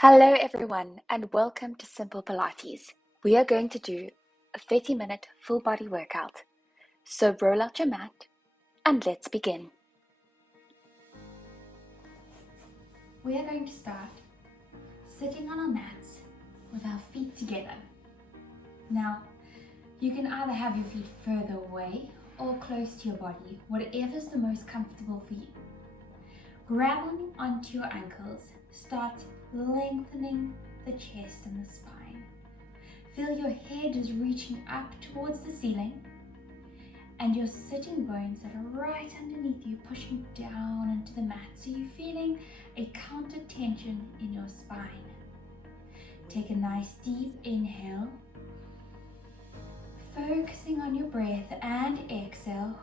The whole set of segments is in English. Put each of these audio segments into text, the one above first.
Hello everyone and welcome to Simple Pilates. We are going to do a 30-minute full body workout. So roll out your mat and let's begin. We are going to start sitting on our mats with our feet together. Now, you can either have your feet further away or close to your body, whatever is the most comfortable for you. Grab onto your ankles, start lengthening the chest and the spine. Feel your head is reaching up towards the ceiling and your sitting bones that are right underneath you pushing down into the mat, so you're feeling a counter tension in your spine. Take a nice deep inhale, focusing on your breath, and exhale.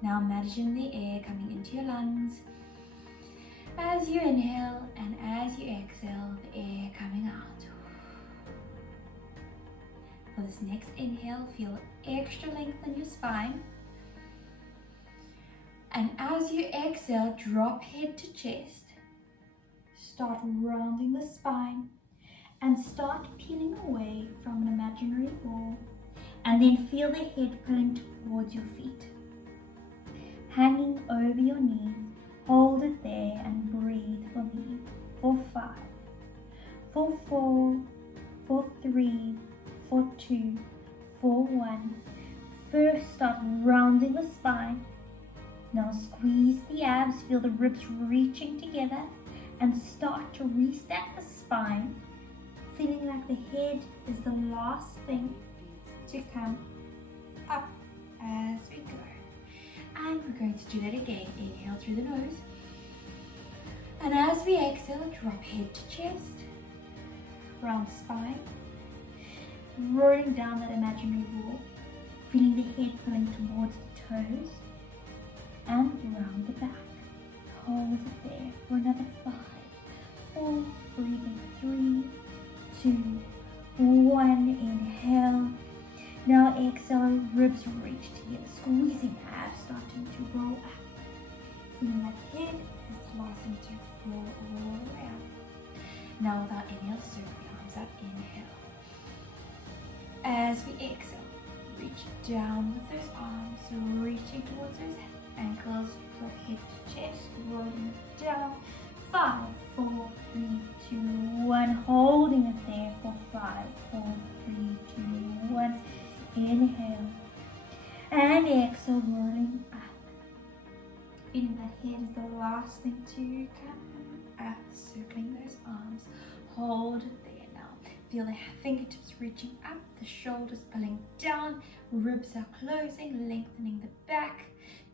Now imagine the air coming into your lungs as you inhale, and as you exhale, the air coming out. For this next inhale, feel extra length in your spine. And as you exhale, drop head to chest. Start rounding the spine and start peeling away from an imaginary wall. And then feel the head pulling towards your feet. Hanging over your knees, hold it there and breathe for me. For 5, for 4, for 3, for 2, for 1. First, start rounding the spine. Now squeeze the abs, feel the ribs reaching together, and start to restack the spine, feeling like the head is the last thing to come up as we go. And we're going to do that again. Inhale through the nose. And as we exhale, drop head to chest, round spine, rolling down that imaginary wall, feeling the head pulling towards the toes, and round the back. Hold it there for another 5, 4, breathing 3, 2, 1, inhale. Now exhale, ribs reach together, squeezing abs, starting to roll up. Feeling like head is the last thing to roll all the way up. Now with our inhale, circle the arms up, inhale. As we exhale, reach down with those arms, reaching towards those ankles, drop head to chest, rolling it down. 5, 4, 3, 2, 1, holding it there for 5, 4, 3, 2, 1. Inhale and exhale, rolling up. Feeling that head is the last thing to come up, circling those arms. Hold it there now. Feel the fingertips reaching up, the shoulders pulling down, ribs are closing, lengthening the back.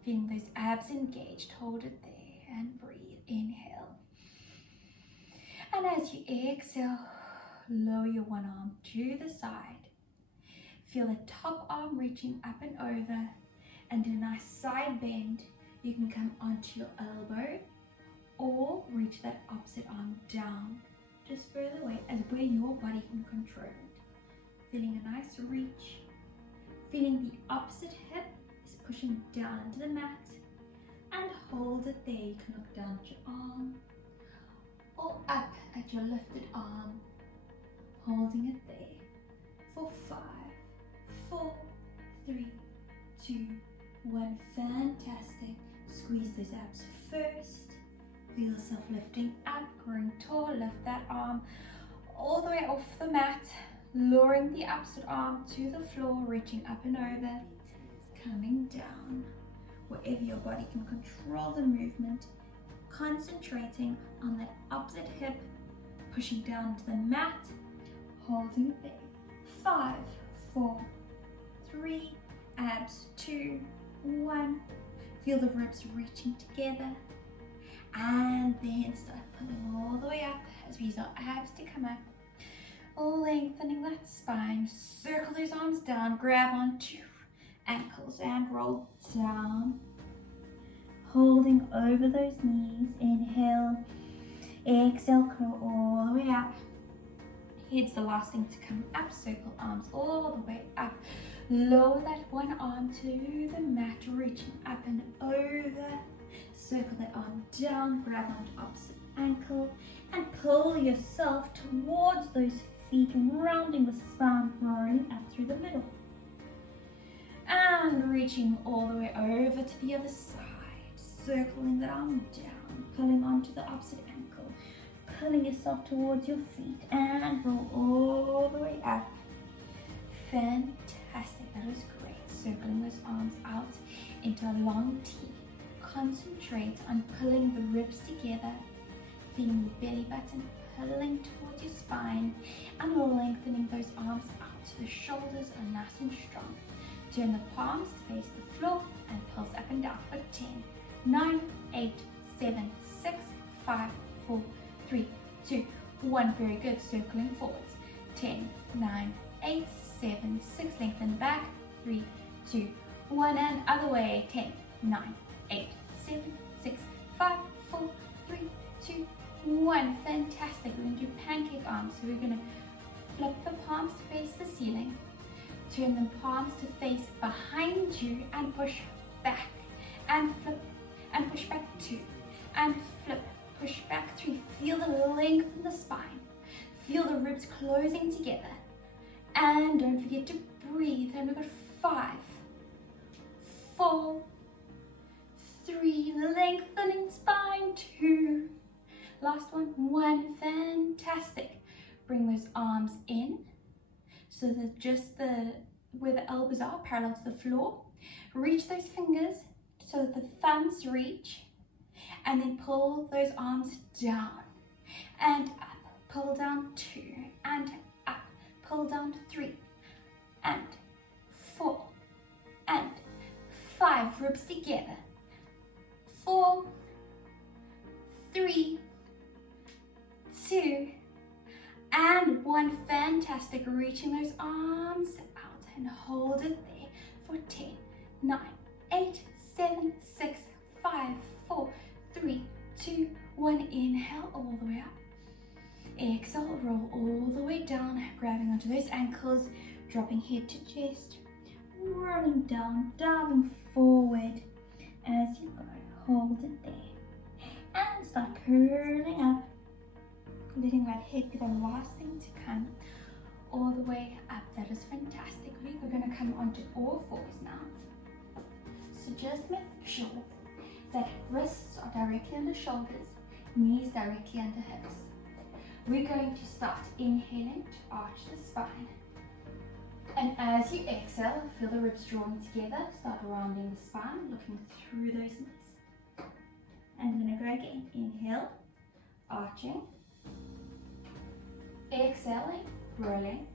Feeling those abs engaged. Hold it there and breathe. Inhale. And as you exhale, lower your one arm to the side. Feel the top arm reaching up and over, and do a nice side bend. You can come onto your elbow or reach that opposite arm down, just further away as where your body can control it. Feeling a nice reach. Feeling the opposite hip is pushing down into the mat, and hold it there. You can look down at your arm or up at your lifted arm, holding it there for 5, 4, 3, 2, 1. Fantastic. Squeeze those abs first. Feel yourself lifting up, growing tall. Lift that arm all the way off the mat, lowering the opposite arm to the floor, reaching up and over, coming down. Wherever your body can control the movement, concentrating on that opposite hip, pushing down to the mat, holding it there. 5, 4, 3, abs, 2, 1. Feel the ribs reaching together, and then start pulling all the way up as we use our abs to come up, lengthening that spine. Circle those arms down, grab onto ankles and roll down, holding over those knees. Inhale, exhale, curl all the way up. Head's the last thing to come up. Circle arms all the way up. Lower that one arm to the mat, reaching up and over. Circle that arm down, grab onto opposite ankle, and pull yourself towards those feet, rounding the spine, rolling up through the middle. And reaching all the way over to the other side, circling that arm down, pulling onto the opposite ankle, pulling yourself towards your feet, and roll all the way up. Fantastic, that was great. Circling those arms out into a long T. Concentrate on pulling the ribs together, feeling the belly button pulling towards your spine, and lengthening those arms out so the shoulders are nice and strong. Turn the palms to face the floor and pulse up and down for 10, 9, 8, 7, 6, 5, 4, 3, 2, 1. Very good. Circling forwards. 10, 9, 8, 7, 6. Lengthen back. 3, 2, 1. And other way. 10, 9, 8, 7, 6, 5, 4, 3, 2, 1. Fantastic. We're going to do pancake arms. So we're going to flip the palms to face the ceiling. Turn the palms to face behind you and push back. And flip and push back 2. And flip, push back 3. Feel the length in the spine. Feel the ribs closing together. And don't forget to breathe. And we've got 5, 4, 3, lengthening spine, 2. Last one, 1. Fantastic. Bring those arms in so that just where the elbows are parallel to the floor. Reach those fingers so that the thumbs reach, and then pull those arms down and up. Pull down 2 and up. Pull down 3 and 4 and 5. Ribs together. 4, 3, 2, and 1. Fantastic. Reaching those arms out and hold it there for 10, 9, 8, 7, 6, 5, 4, 3, 2, 1. Inhale all the way up. Exhale, roll all the way down, grabbing onto those ankles, dropping head to chest, rolling down, diving forward as you go. Hold it there. And start curling up, letting that head be the last thing to come all the way up. That is fantastic. We're going to come onto all fours now. So just make sure that wrists are directly under shoulders, knees directly under hips. We're going to start inhaling to arch the spine. And as you exhale, feel the ribs drawing together. Start rounding the spine, looking through those knees. And we're going to go again. Inhale, arching. Exhaling, rolling.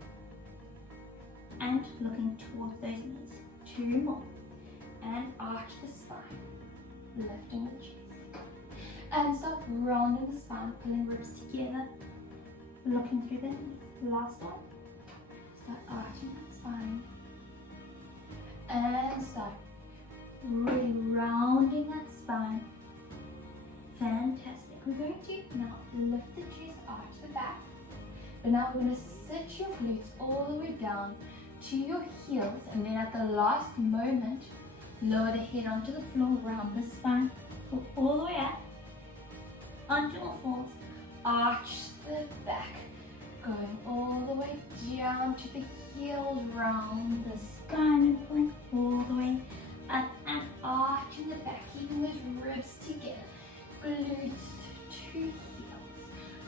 And looking towards those knees. 2 more. And arch the spine, lifting the chest. And start rounding the spine, pulling ribs together, looking through the knees. Last one. Start arching that spine. And start really rounding that spine. Fantastic. We're going to now lift the chest, arch the back. But now we're going to sit your glutes all the way down to your heels, and then at the last moment, lower the head onto the floor, round the spine, pull all the way up, onto all fours, arch the back, going all the way down to the heels, round the spine, and pulling all the way up and arching the back, keeping those ribs together, glutes to heels,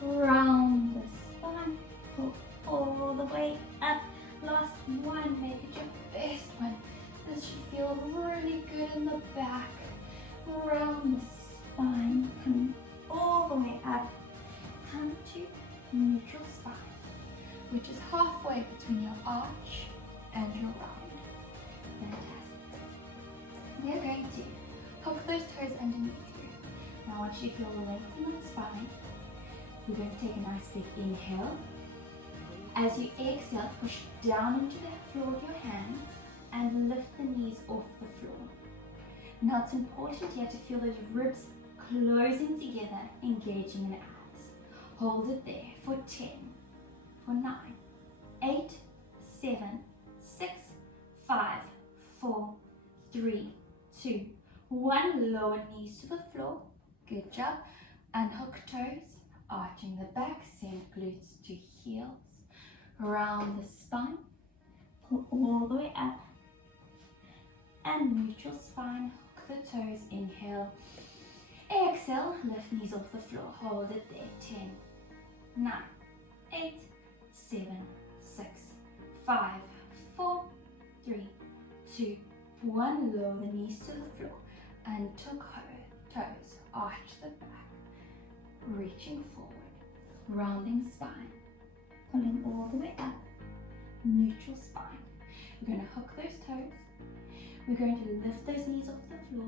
round the spine, pull all the way up. Last one, make it your best one. This should feel really good in the back, around the spine, coming all the way up. Come to neutral spine, which is halfway between your arch and your round. Fantastic. We're going to hook those toes underneath you. Now once you feel length in that spine, we're going to take a nice big inhale. As you exhale, push down into the floor with your hands and lift the knees off the floor. Now it's important here to feel those ribs closing together, engaging in abs. Hold it there for 10, for 9, 8, 7, 6, 5, 4, 3, 2, 1, lower knees to the floor. Good job. Unhook toes, arching the back, send glutes to heels. Round the spine, pull all the way up. And neutral spine, hook the toes, inhale. Exhale, lift knees off the floor, hold it there. 10, 9, 8, 7, 6, 5, 4, 3, 2, 1. Lower the knees to the floor and tuck toes, arch the back, reaching forward, rounding spine, pulling all the way up, neutral spine. We're going to hook those toes. We're going to lift those knees off the floor.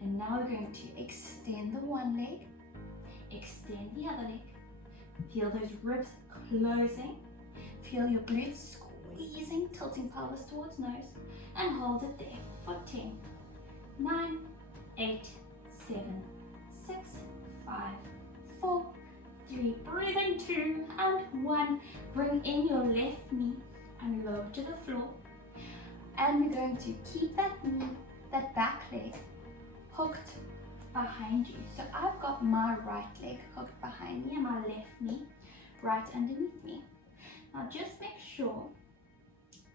And now we're going to extend the one leg, extend the other leg. Feel those ribs closing. Feel your glutes squeezing, tilting pelvis towards nose. And hold it there for 10, 9, 8, 7, 6, 5, 4, 3. Breathe in 2 and 1. Bring in your left knee and lower to the floor. And we're going to keep that knee, that back leg, hooked behind you. So I've got my right leg hooked behind me and my left knee right underneath me. Now just make sure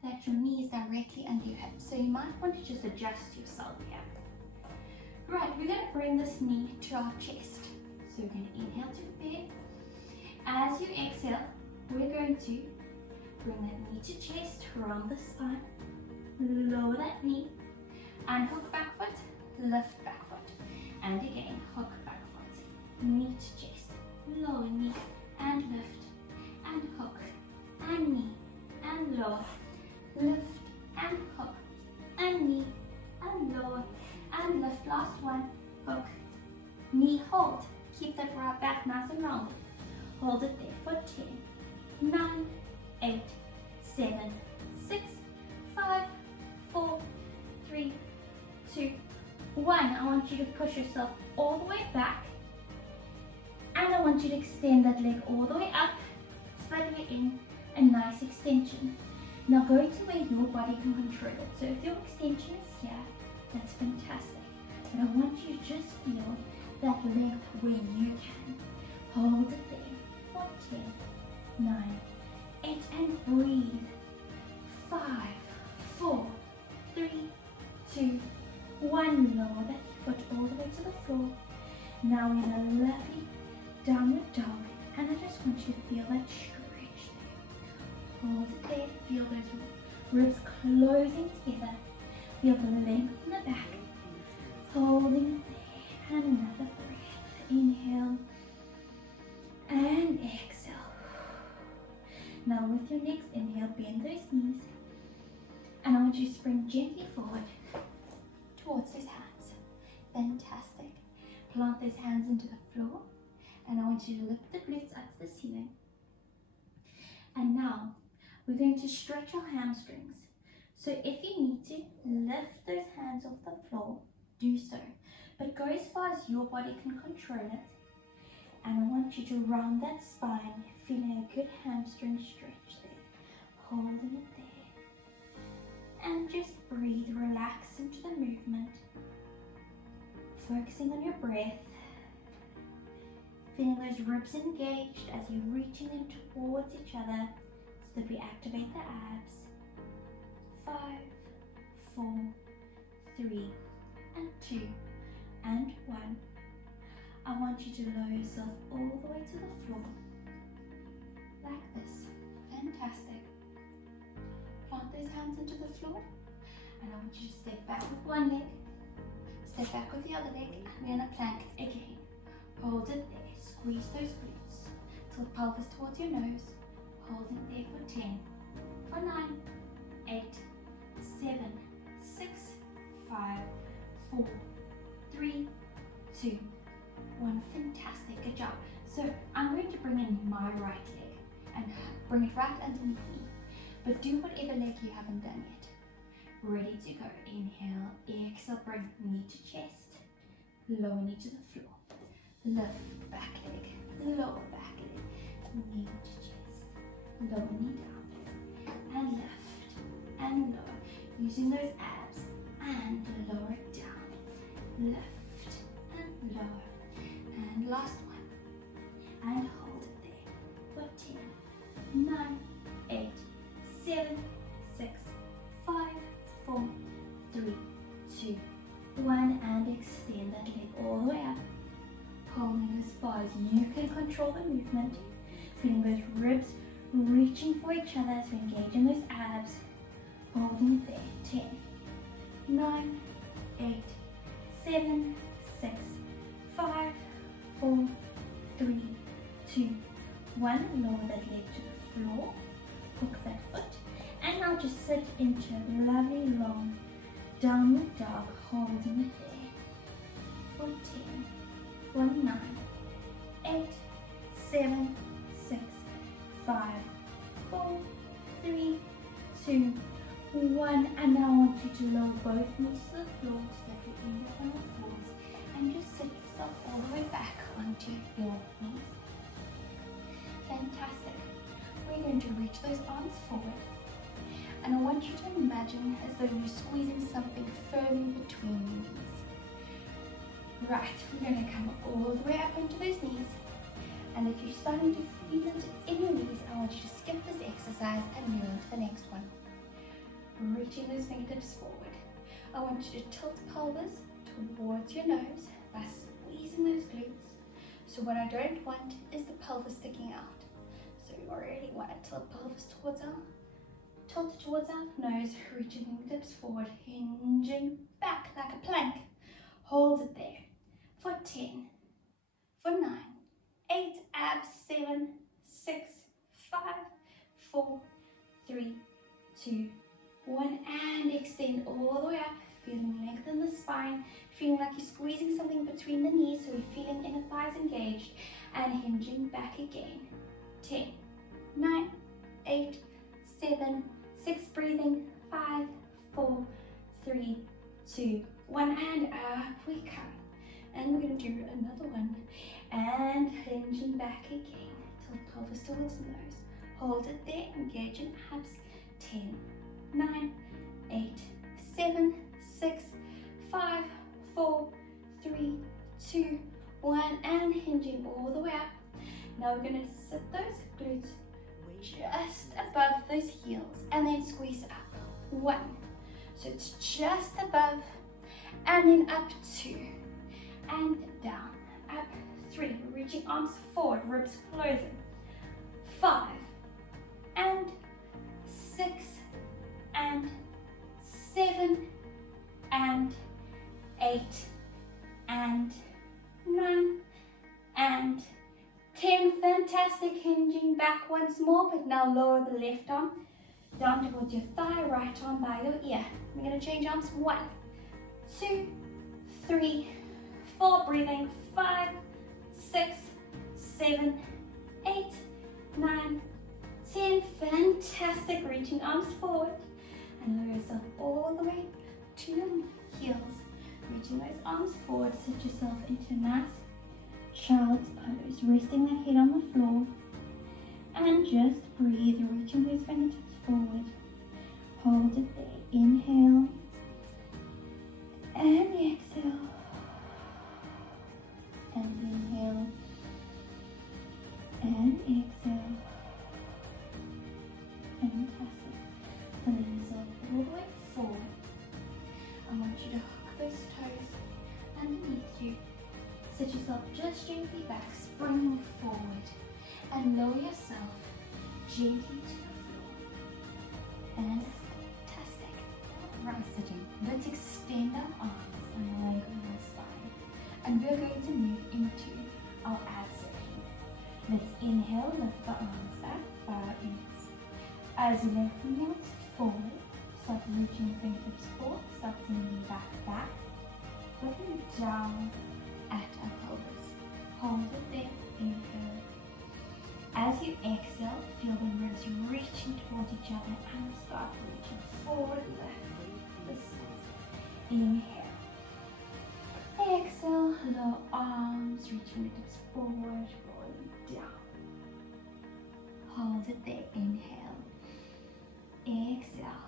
that your knee is directly under your hip. So you might want to just adjust yourself here. Right, we're going to bring this knee to our chest. So we're going to inhale to prepare. As you exhale, we're going to bring that knee to chest, round the spine, lower that knee, and hook back foot, lift back foot. And again, hook back foot, knee to chest, lower knee, and lift, and hook, and knee, and lower, lift, and hook, and knee, and lower, and lift. Last one, hook, knee, hold. Keep that right back nice and rounded. Hold it there for 10, 9, 8, 7, 6, 5, 4, 3, 2, 1. I want you to push yourself all the way back. And I want you to extend that leg all the way up, slightly in, a nice extension. Now go to where your body can control it. So if your extension is here, that's fantastic. But I want you to just feel that length where you can. Hold it there for 10, 9, 8, and breathe. 5, 4, 3, 2, 1. Lower that foot all the way to the floor. Now we're in a lovely downward dog, and I just want you to feel that stretch there. Hold it there. Feel those ribs closing together. Feel the length in the back. Holding it there. And another breath. Inhale and exhale. Now with your next inhale, bend those knees. And I want you to spring gently forward towards those hands. Fantastic. Plant those hands into the floor. And I want you to lift the glutes up to the ceiling. And now we're going to stretch our hamstrings. So if you need to lift those hands off the floor, do so. But go as far as your body can control it. And I want you to round that spine, feeling a good hamstring stretch there. Holding it there. And just breathe, relax into the movement. Focusing on your breath. Feeling those ribs engaged as you're reaching them towards each other so that we activate the abs. 5, 4, 3, and 2, and 1. I want you to lower yourself all the way to the floor. Like this. Fantastic. Plant those hands into the floor. And I want you to step back with one leg. Step back with the other leg. And we're in a plank again. Hold it there. Squeeze those glutes. Tilt pelvis towards your nose. Hold it there for 10, for 9, 8, 7, 6, 5, 4, 3, 2, 1. Fantastic. Good job. So I'm going to bring in my right leg and bring it right underneath me. But do whatever leg you haven't done yet. Ready to go. Inhale, exhale, bring knee to chest, lower knee to the floor. Lift back leg, lower back leg, knee to chest, lower knee down, and lift, and lower. Using those abs, and lower it down, lift and lower. And last one. And hold it there for 10, 9, 8, 7, 6, 5, 4, 3, 2, 1. And extend that leg all the way up. Holding as far as you can control the movement. Feeling those ribs reaching for each other, so engage in those abs. Holding it there. 10, 9, 8, 7, 6, 5, 4, 3, 2, 1. Lower that leg to the floor. Hook that foot. And now just sit into a lovely long downward dog, holding it there for 10, for 9, 8, 7, 6, 5, 4, 3, 2, 1. And now I want you to lower both knees to the floor so that you end up on the floors, and just sit yourself all the way back onto your knees. Fantastic. We're going to reach those arms forward, and I want you to imagine as though you're squeezing something firmly between your knees. Right, we're going to come all the way up into those knees, and if you're starting to feel it in your knees, I want you to skip this exercise and move on to the next one. Reaching those fingertips forward. I want you to tilt pelvis towards your nose by squeezing those glutes. So what I don't want is the pelvis sticking out. So we already want to tilt pelvis towards our nose, reaching fingertips forward, hinging back like a plank. Hold it there for 10, for 9, 8, abs, 7, 6, 5, 4, 3, 2, 1, and extend all the way up, feeling length in the spine, feeling like you're squeezing something between the knees, so you're feeling inner thighs engaged, and hinging back again. 10, 9, 8, 7, 6, breathing, 5, 4, 3, 2, 1, and up we come. And we're going to do another one, and hinging back again, tilt pelvis towards the nose, hold it there, engage in abs. 10, 9, 8, 7, 6, 5, 4, 3, 2, 1, and hinging all the way up. Now we're going to sit those glutes just above those heels and then squeeze up. 1, so it's just above, and then up 2, and down, up 3, reaching arms forward, ribs closing. 5, and 6, and 7, and 8, and 9, and 10. Fantastic. Hinging back once more, but now lower the left arm down towards your thigh, right arm by your ear. We're going to change arms. 1, 2, 3, 4, breathing. 5, 6, 7, 8, 9, 10. Fantastic. Reaching arms forward and lower yourself all the way to your heels. Reaching those arms forward, sit yourself into a nice child's pose, resting the head on the floor, and just breathe, reaching those fingertips forward. Hold it there. Inhale and exhale, and inhale and exhale. Fantastic. Pulling yourself all the way forward. I want you to hook those toes underneath you. Sit yourself just gently back, springing forward, and lower yourself gently to the floor. Fantastic. Right sitting. Let's extend our arms and lengthen our spine. And we're going to move into our ab section. Let's inhale, lift the arms up by our ears. As you lift the hands forward, start reaching fingertips forward, start leaning back, looking down at our pelvis. Hold it there, inhale. As you exhale, feel the ribs reaching towards each other and start reaching forward, left, this side. Inhale. Exhale, lower arms, reach fingertips forward, rolling down. Hold it there, inhale. Exhale,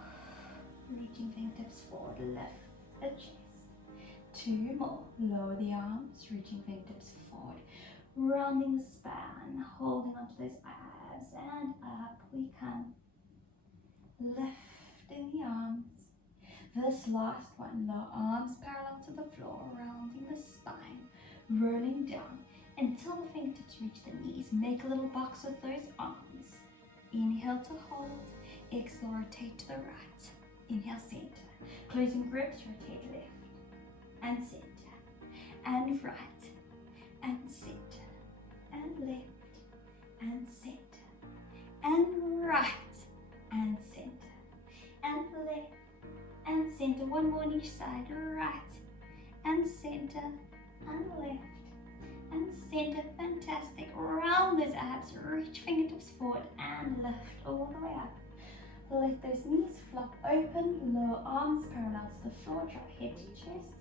reaching fingertips forward, lift the chest. 2 more. Lower the arms, reaching fingertips forward, rounding the spine, holding onto those abs, and up we come. Lifting the arms. This last one, lower arms parallel to the floor, rounding the spine, rolling down until the fingertips reach the knees. Make a little box with those arms. Inhale to hold, exhale, rotate to the right. Inhale, center. Closing grips, rotate left and center, and right, and center, and left, and center, and right, and center, and left, and center. One more on each side, right, and center, and left, and center. Fantastic. Round those abs, reach fingertips forward, and lift all the way up. Let those knees flop open, lower arms parallel to the floor, drop head to chest,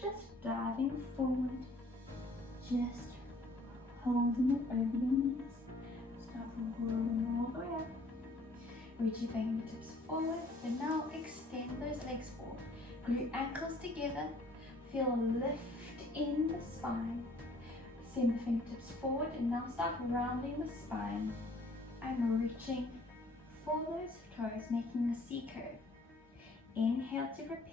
just diving forward, just holding it over your knees. Start rolling all the way up. Reach your fingertips forward, and now extend those legs forward. Glue ankles together, feel a lift in the spine. Send the fingertips forward, and now start rounding the spine. I'm reaching for those toes, making a C curve. Inhale to prepare.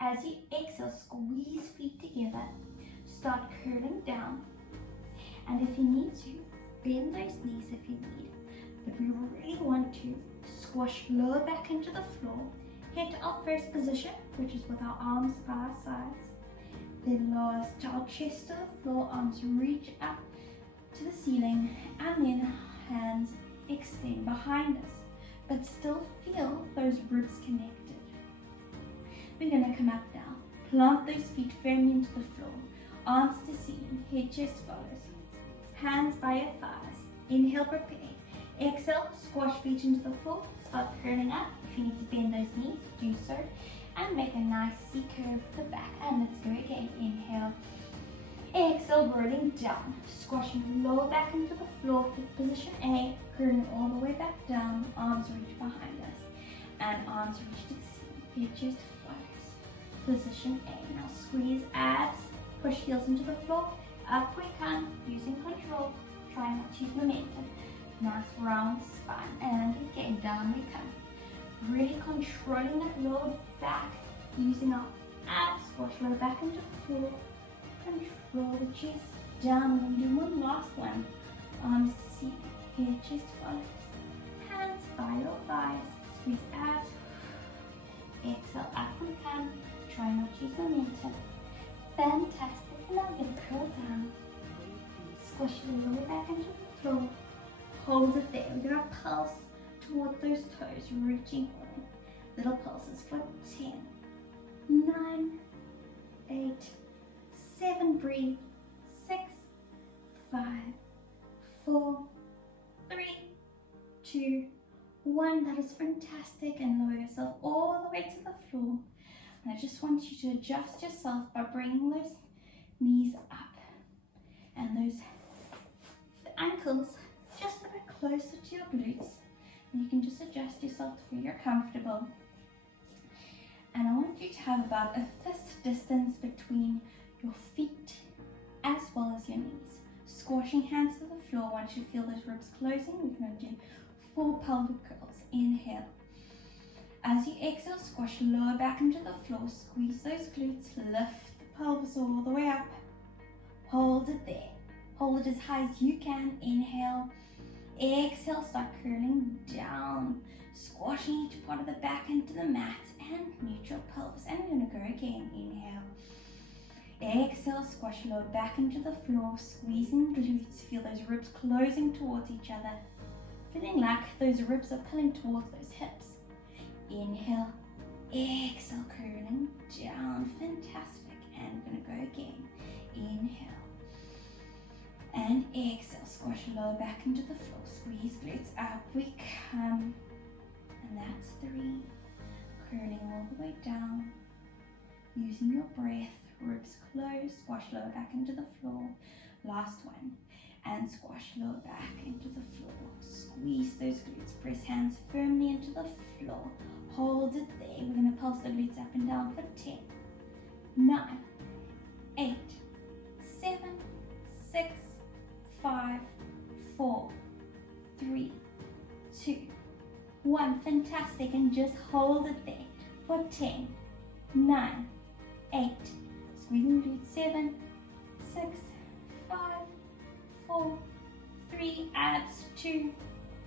As you exhale, squeeze feet together. Start curling down. And if you need to, bend those knees if you need. But we really want to squash lower back into the floor. Head to our first position, which is with our arms by our sides. Then lower our chest to the floor, arms reach up to the ceiling, and then hands extend behind us, but still feel those ribs connected. We're going to come up now. Plant those feet firmly into the floor. Arms to ceiling, head chest follows. Hands by your thighs. Inhale, prepare. Exhale, squash feet into the floor. Start curling up. If you need to bend those knees, do so. And make a nice C curve to the back. And let's go again. Inhale. Exhale, rolling down. Squashing lower back into the floor. Position A. Curling all the way back down. Arms reach behind us. And arms reach to the ceiling. Head chest follows. Position A. Now squeeze abs. Push heels into the floor. Up we come. Using control. Try not to use momentum. Nice round spine. And again, down we come. Really controlling that lower back. Using our abs. Squash lower back into the floor. Control the chest down. We'll do one last one. Arms to ceiling. Head chest follows. Hands by your thighs. Squeeze abs. Exhale, up we come. Try not to use momentum. Fantastic. And now we're going to curl down. Squash your lower back into the floor. Hold it there. We're going to pulse toward those toes, reaching in. Little pulses for 10, 9, 8, 7, breathe, 6, 5, 4, 3, 2, 1. That is fantastic. And lower yourself all the way to the floor. And I just want you to adjust yourself by bringing those knees up and those ankles just a bit closer to your glutes. And you can just adjust yourself to where you're comfortable. And I want you to have about a fist distance between your feet as well as your knees. Squashing hands to the floor. Once you feel those ribs closing, we're going to do 4 pelvic curls. Inhale. As you exhale, squash lower back into the floor. Squeeze those glutes. Lift the pelvis all the way up. Hold it there. Hold it as high as you can. Inhale. Exhale, start curling down. Squashing each part of the back into the mat and neutral pelvis. And we're going to go again. Inhale. Exhale, squash lower back into the floor. Squeezing glutes. Feel those ribs closing towards each other. Feeling like those ribs are pulling towards those hips. Inhale. Exhale, curling down. Fantastic. And we're going to go again. Inhale. And exhale, squash lower back into the floor. Squeeze glutes up we come. And that's 3. Curling all the way down. Using your breath. Ribs closed. Squash lower back into the floor. Last one. And squash lower back into the floor. Squeeze those glutes. Press hands firmly into the floor. Hold it there. We're going to pulse the glutes up and down for 10, 9, 4, 3, 2, 1. Fantastic. And just hold it there for 10, 9, 8, squeezing glutes, 7, 6, 5, 4, 3, abs, 2,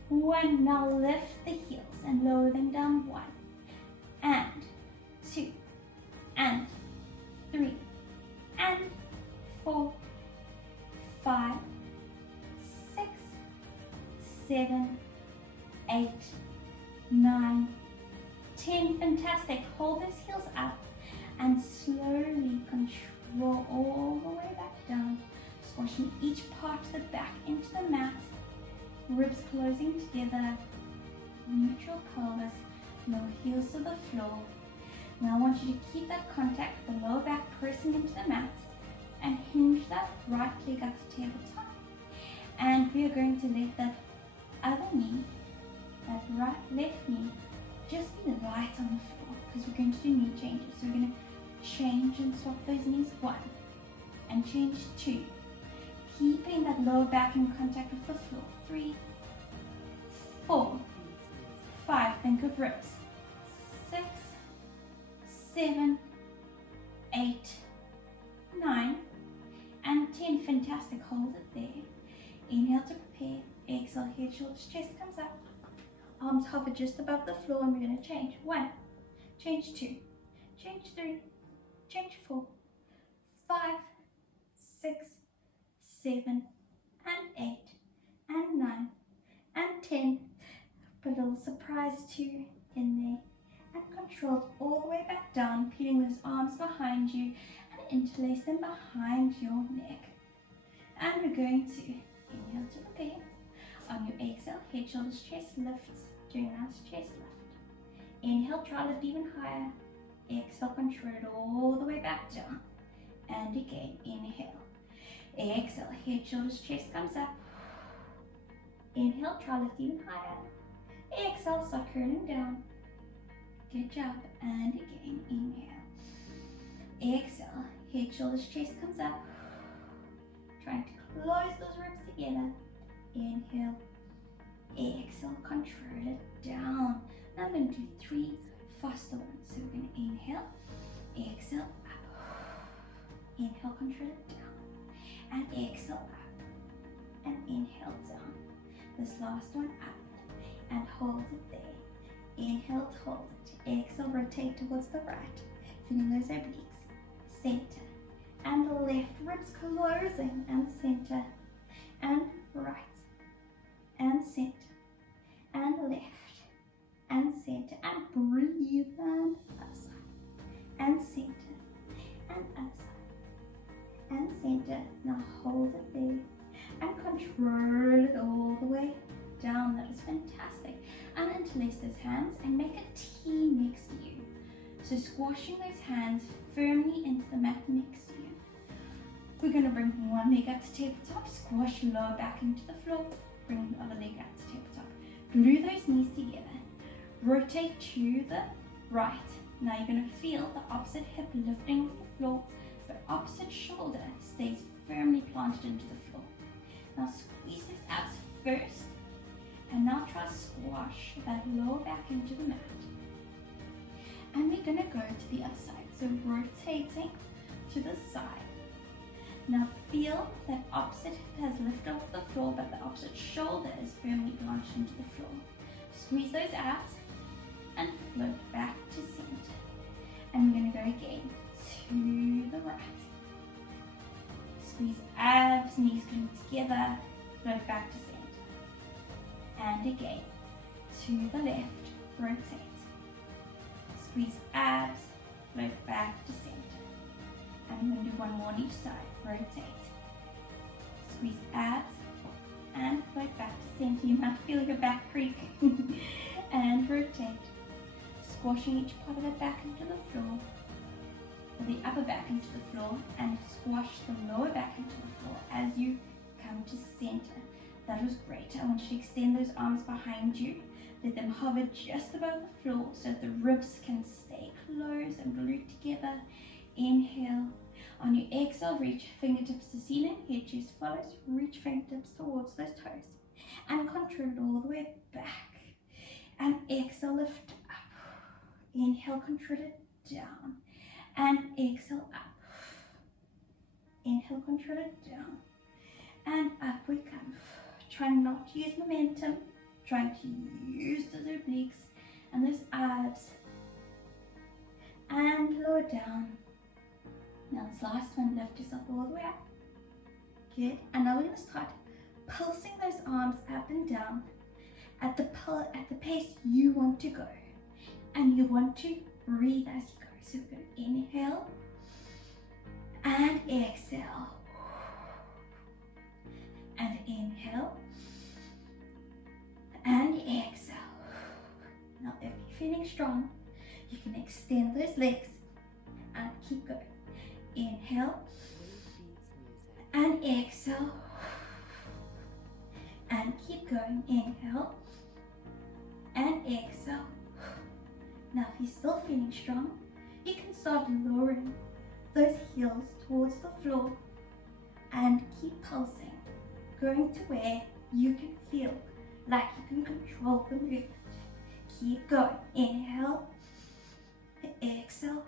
1. Now lift the heels and lower them down. 1, and 2, and 3, and 4, 5, 6, 7, 8, 9, 10. Fantastic. Hold those heels up and slowly control all the way back down, squashing each part of the back into the mat, ribs closing together, neutral pelvis, lower heels to the floor. Now I want you to keep that contact with the lower back pressing into the mat and hinge that right leg up to tabletop. And we are going to let that other knee, that left knee, just be light on the floor because we're going to do knee changes. So we're going to change and swap those knees. 1 and change 2. Keeping that lower back in contact with the floor. 3, 4, 5. Think of ribs. 6, 7, 8, 9, and 10. Fantastic. Hold it there. Inhale to prepare. Exhale, head, shoulders, chest comes up. Arms hover just above the floor, and we're going to change. 1, change 2, change 3, change 4, 5, 6, 7, and 8, and 9, and 10. Put a little surprise 2 in there, and control it all the way back down, peeling those arms behind you, and interlace them behind your neck. And we're going to inhale to prepare. On your exhale, head, shoulders, chest lifts. Doing a nice chest lift. Inhale, try lift even higher. Exhale, control it all the way back down. And again, inhale. Exhale, head, shoulders, chest comes up. Inhale, try lift even higher. Exhale, start curling down. Good job. And again, inhale. Exhale, head, shoulders, chest comes up. Trying to close those ribs together. Inhale, exhale, control it down. Now I'm going to do 3 faster ones. So we're going to inhale, exhale, up. Inhale, control it down. And exhale, up. And inhale, down. This last one, up. And hold it there. Inhale, hold it. Exhale, rotate towards the right. Feeling those obliques. Center. And left. Ribs closing. And center. And right. And center, and left, and center, and breathe, and other side, and center, and other side, and center. Now hold it there, and control it all the way down. That is fantastic. And interlace those hands, and make a T next to you. So squashing those hands firmly into the mat next to you. We're going to bring one leg up to tabletop, squash lower back into the floor. Bring the other leg out to tabletop. Glue those knees together. Rotate to the right. Now you're going to feel the opposite hip lifting off the floor, but opposite shoulder stays firmly planted into the floor. Now squeeze those abs first, and now try squash that lower back into the mat. And we're going to go to the other side. So rotating to the side. Now feel that opposite hip has lifted off the floor, but the opposite shoulder is firmly launched into the floor. Squeeze those abs and float back to center. And we're going to go again to the right. Squeeze abs, knees come together, float back to center. And again, to the left, rotate. Squeeze abs, float back to center. And I'm going to do one more on each side. Rotate. Squeeze abs and float back to center. You might feel your back creak. And rotate. Squashing each part of the back into the floor. Or the upper back into the floor. And squash the lower back into the floor as you come to center. That was great. I want you to extend those arms behind you. Let them hover just above the floor so that the ribs can stay close and glued together. Inhale. On your exhale, reach fingertips to ceiling, head chest follows, reach fingertips towards those toes. And control it all the way back. And exhale, lift up. Inhale, control it down. And exhale, up. Inhale, control it down. And up we come. Trying not to use momentum. Trying to use those obliques and those abs. And lower down. Now this last one, lift yourself all the way up. Good. And now we're going to start pulsing those arms up and down at the pace you want to go. And you want to breathe as you go. So we're going to inhale and exhale. And inhale and exhale. Now if you're feeling strong, you can extend those legs and keep going. Inhale and exhale and keep going. Inhale and exhale. Now if you're still feeling strong, you can start lowering those heels towards the floor and keep pulsing, going to where you can feel like you can control the movement. Keep going. Inhale, exhale,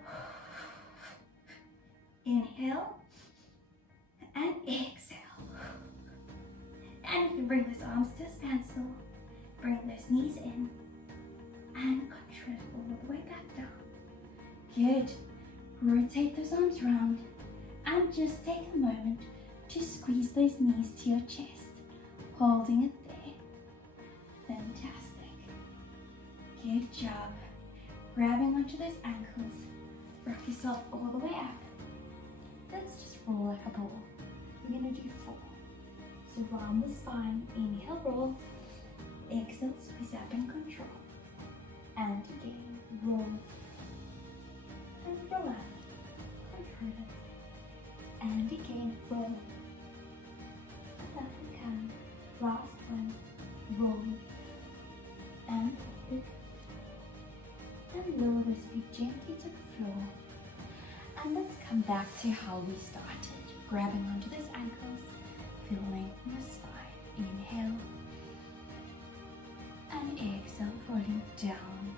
inhale, and exhale. And you can bring those arms to a standstill, bring those knees in, and control it all the way back down. Good. Rotate those arms round, and just take a moment to squeeze those knees to your chest, holding it there. Fantastic. Good job. Grabbing onto those ankles, rock yourself all the way up. Let's just roll like a ball. We're going to do 4. So round the spine, inhale, roll. Exhale, squeeze up and control. And again, roll. And roll up. Control it. And again, roll. And up we come. Last one, roll. And up we come. And lower those feet gently to the floor. And let's come back to how we started. Grabbing onto those ankles, feeling the spine. Inhale. And exhale, rolling down.